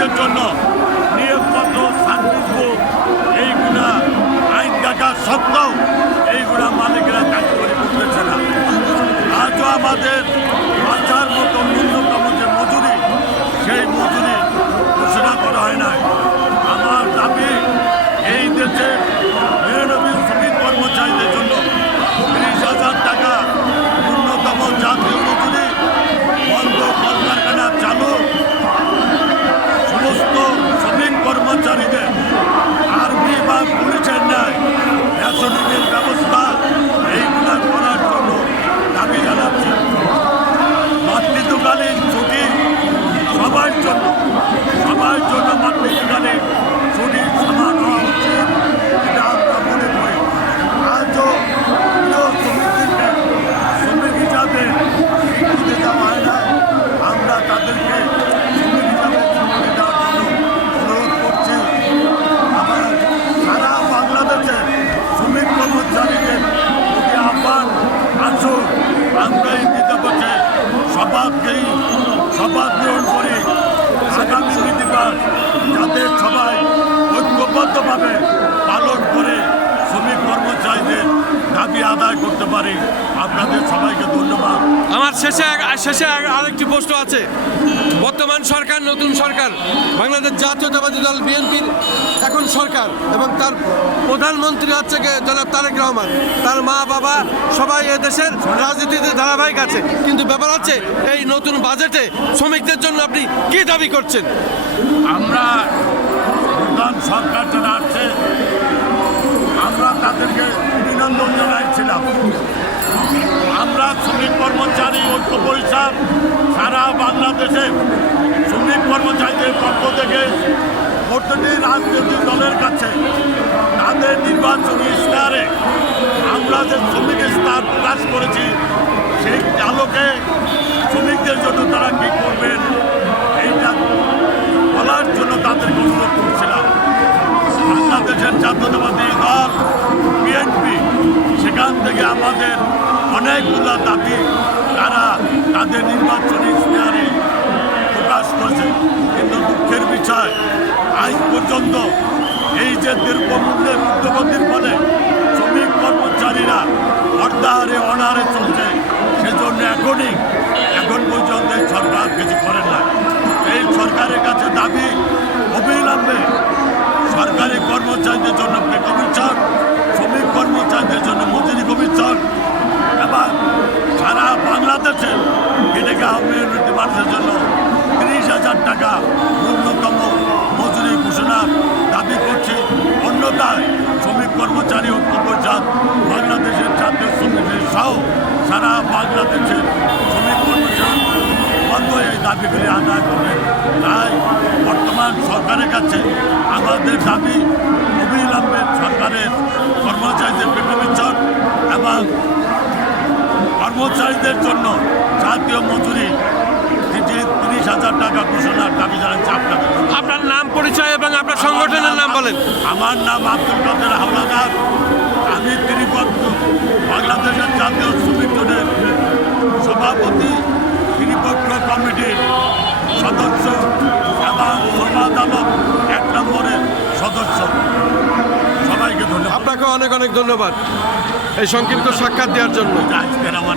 কর্মচারীদের জন্য নিয়োগপত্র service book এইগুলা আইন দেখা সত্ত্বেও এইগুলা মালিকেরা কার্যকরী করতেছে না। আজও আমাদের বাঁচার মতো ন্যূনতম যে মজুরি সেই মজুরি ঘোষণা করা হয় নাই। আমার দাবি এই দেশের ৯৯ শ্রমিক কর্মচারীদের জন্য ৩০,০০০ টাকা ন্যূনতম জাতীয় মজুরি, বন্ধ কলকারখানা চালু, সমস্ত শ্রমিক কর্মচারীদের আর্মি বা পুলিশের ন্যায় রেশনিংয়ের ব্যবস্থা এইগুলা করার জন্য দাবি জানাচ্ছি। মাতৃত্বকালীন ছুটি সবার জন্য মাতৃত্বকালীন ছুটি সমান হওয়া উচিত, এটা আমরা মনে করি। আজও প্রিয় শ্রমিকদেরকে শ্রমিক হিসাবে স্বীকৃতি দেওয়া হয় না। আমরা তাদেরকে শ্রমিক হিসাবে স্বীকৃতি দেওয়ার জন্য অনুরোধ করছি। আমার সারা বাংলাদেশের শ্রমিক কর্মচারীদের প্রতি আহ্বান, আসুন আমরা এই দিবসে শপথ গ্রহণ করি। আগামী দিবস যাতে সবাই ঐক্যবদ্ধভাবে পালন করে শ্রমিক কর্মচারীদের দাবি আদায় করতে পারি। আপনাদের সবাইকে ধন্যবাদ। আমার শেষে আরেকটি প্রশ্ন আছে। বর্তমান সরকার, নতুন সরকার, বাংলাদেশ জাতীয়তাবাদী দল বিএনপির এখন সরকার, এবং তার প্রধানমন্ত্রী হচ্ছে জনাব তারেক রহমান। তার মা বাবা সবাই এদেশের রাজনীতিতে ধারাবাহিক আছে, কিন্তু ব্যাপার হচ্ছে এই নতুন বাজেটে শ্রমিকদের জন্য আপনি কি দাবি করছেন? আমরা প্রধান সরকার যারা আছে আমরা তাদেরকে অভিনন্দন জানাইছিলাম। আমরা শ্রমিক কর্মচারী ঐক্য পরিষদ সারা বাংলাদেশে শ্রমিক কর্মচারীদের পক্ষ থেকে প্রতিটি রাজনৈতিক দলের কাছে তাদের নির্বাচনী ইশতেহারে আমরা যে শ্রমিক ইশতেহার প্রকাশ করেছি সেই আলোকে শ্রমিকদের জন্য তারা কী করবেন এইটা বলার জন্য তাদেরকে অনুরোধ করছিলাম। বাংলাদেশের জাতীয়তাবাদী দল বিএনপি সেখান থেকে আমাদের অনেকগুলো দাবি তারা তাদের নির্বাচনী ইশতেহারে প্রকাশ করেছে, কিন্তু দুঃখের বিষয় আজ পর্যন্ত এই যে দ্রব্যমূল্যের ঊর্ধ্বগতির ফলে শ্রমিক কর্মচারীরা অর্ধাহারে অনাহারে চলছে, সেজন্য এখন পর্যন্ত এই সরকার কিছু করেন না। এই সরকারের কাছে দাবি অবিলম্বে সরকারি কর্মচারীদের জন্য পে কমিশন, শ্রমিক কর্মচারীদের জন্য মজুরি কমিশন এবং সারা বাংলাদেশে এটাকে উন্নতি মানুষের জন্য ৩০,০০০ টাকা ন্যূনতম মজুরি ঘোষণার দাবি করছি। অন্যথায় শ্রমিক কর্মচারী ঐক্য পরিষদ বাংলাদেশের জাতীয় শ্রমিকের সহ সারা বাংলাদেশের শ্রমিক কর্মচারী বন্ধ এই দাবিগুলি আদায় করবে। তাই বর্তমান সরকারের কাছে আমাদের দাবি অবিলম্বে সরকারের কর্মচারীদের পে কমিশন এবং কর্মচারীদের জন্য জাতীয় মজুরি ৩০,০০০ টাকা ঘোষণার দাবি জানাচ্ছি। আপনার নাম, পরিচয় এবং আপনার সংগঠনের নাম বলেন। আমার নাম আব্দুল কাদের হাওলাদার। আমি ত্রিপক্ষ বাংলাদেশের জাতীয় শ্রমিক জোটের সভাপতি, ত্রিপক্ষ কমিটির সদস্য এবং শ্রম আদালত ১ নম্বরের সদস্য। সবাইকে ধন্যবাদ। আপনাকে অনেক ধন্যবাদ এই সংক্ষিপ্ত সাক্ষাৎ দেওয়ার জন্য। আজকের আমার